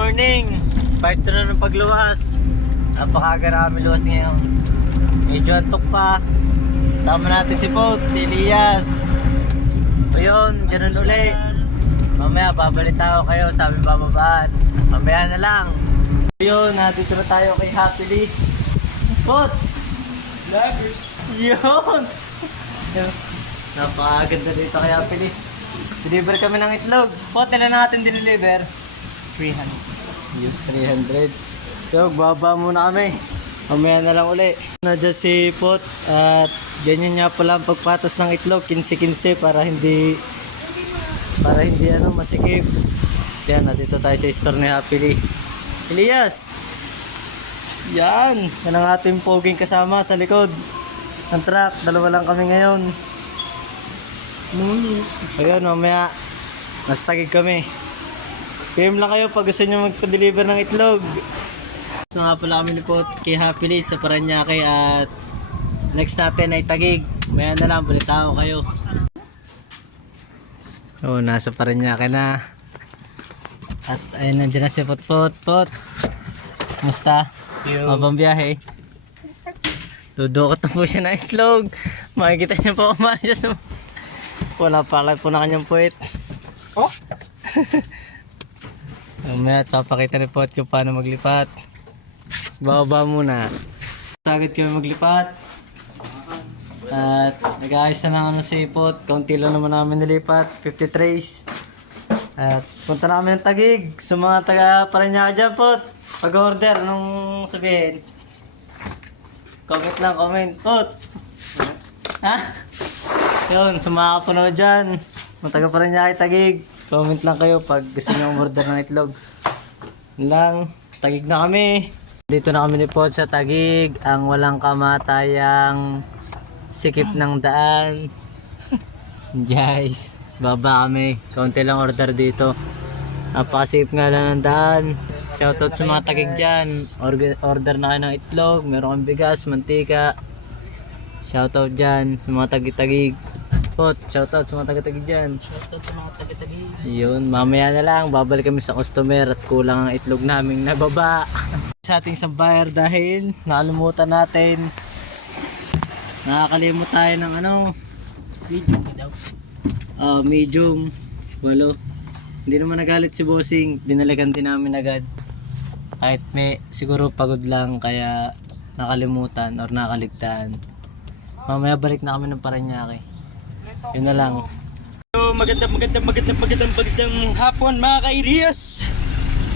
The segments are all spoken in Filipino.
morning! Part 2 na ng pagluwas. Napakaga namin luwas ngayon. Medyo antok pa. Sama natin si Pot, si Elias. Ayun, ganun uli. Mamaya babalita ko kayo sa aming bababaan. Mamaya na lang. Ayun, nandito na tayo kay Happily. Pot! Vloggers! Yun! Napakaganda dito kay Happily. Deliver kami ng itlog. Pot, ilan natin dineliver? 300. Yun, 300. Yo, baba muna kami. Mamaya na lang uli. Nandiyan si Pot at ganyan nga pala ang pagpatas ng itlog. 15-15 para hindi masikip. Kaya nandito tayo sa store ni Happily. Elias! Yan! Yan ang ating poging kasama sa likod ng truck. Dalawa lang kami ngayon. Ayun, mamaya nasa Taguig kami. PM lang kayo pag gusto nyo magpa-deliver ng itlog. So nga pala kami ni Pot kay Happily sa Paranaque at next natin ay Taguig. Maya na lang, balita ko kayo. Oo, nasa Paranaque na. At ayun, nandiyan na si Pot. Kumusta? Mabang biyahe. Dudukot na po siya ng itlog. Makikita niyo po kumain siya sa... Wala pala po na kanyang puwet. Oh? Mamaya papakita ni Pot kung paano maglipat. Baba muna. Sagad kami maglipat. At nag-aayos na ng si Pot. Kaunti lang naman namin nilipat. 50 trays. At punta na kami ng Taguig. Sa mga taga Paranaque dyan, Pot. Pag-order, anong sabihin? Comment lang, comment. Pot! Ha? Yun, sa mga kapuno dyan. Mga taga Paranaque, Taguig. Comment lang kayo pag gusto nyo umorder ng itlog. Yun lang. Taguig na kami. Dito na kami ni Pot sa Taguig. Ang walang kamatayang sikip ng daan. Guys, baba kami. Kaunti lang order dito. Napakasip nga lang ng daan. Shoutout sa mga Taguig dyan. Order na kayo ng itlog. Meron kang bigas, mantika. Shoutout dyan sa mga Taguig. Pot, shoutout sa mga taga-Taguig dyan. Shoutout sa mga taga-Taguig. Yun, mamaya na lang. Babalik kami sa customer at kulang ang itlog naming nababa. Sa ating supplier dahil nakalimutan natin. Nakakalimut tayo ng Medium ka daw. Medium. Walo. Hindi naman nagalit si Bossing. Binalikan din namin agad. Kahit may siguro pagod lang kaya nakalimutan or nakaligtaan. Mamaya balik na kami ng Paranaque. Yun na lang. So, magandang hapon mga ka-Irias.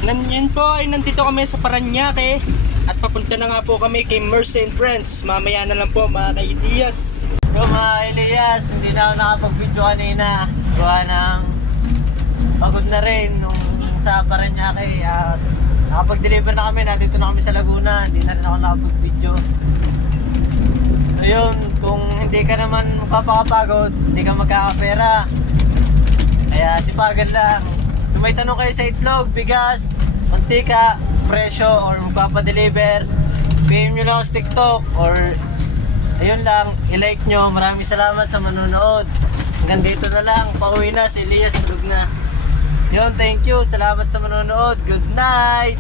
Nanyan po ay nandito kami sa Paranaque at papunta na nga po kami kay Mercy and Friends. Mamaya na lang po mga ka-Irias. Yo mga Elias, hindi na ako nakapag-video kanina. Gawa ng pagod na rin nung sa Paranaque at nakapag-deliver na kami. Nandito na kami sa Laguna. Hindi na rin ako nakapag-video. So yun, kung hindi ka naman mapapakapagod, hindi ka magkakapera. Kaya sipagan lang. Kung may tanong kayo sa itlog, bigas, mantika, presyo, or magpapadeliver, PM nyo lang ako sa TikTok, or ayun lang, i-like nyo. Maraming salamat sa manonood. Hanggang dito na lang, pauwi na, si Elias tulog na. Yun, thank you, salamat sa manonood. Good night!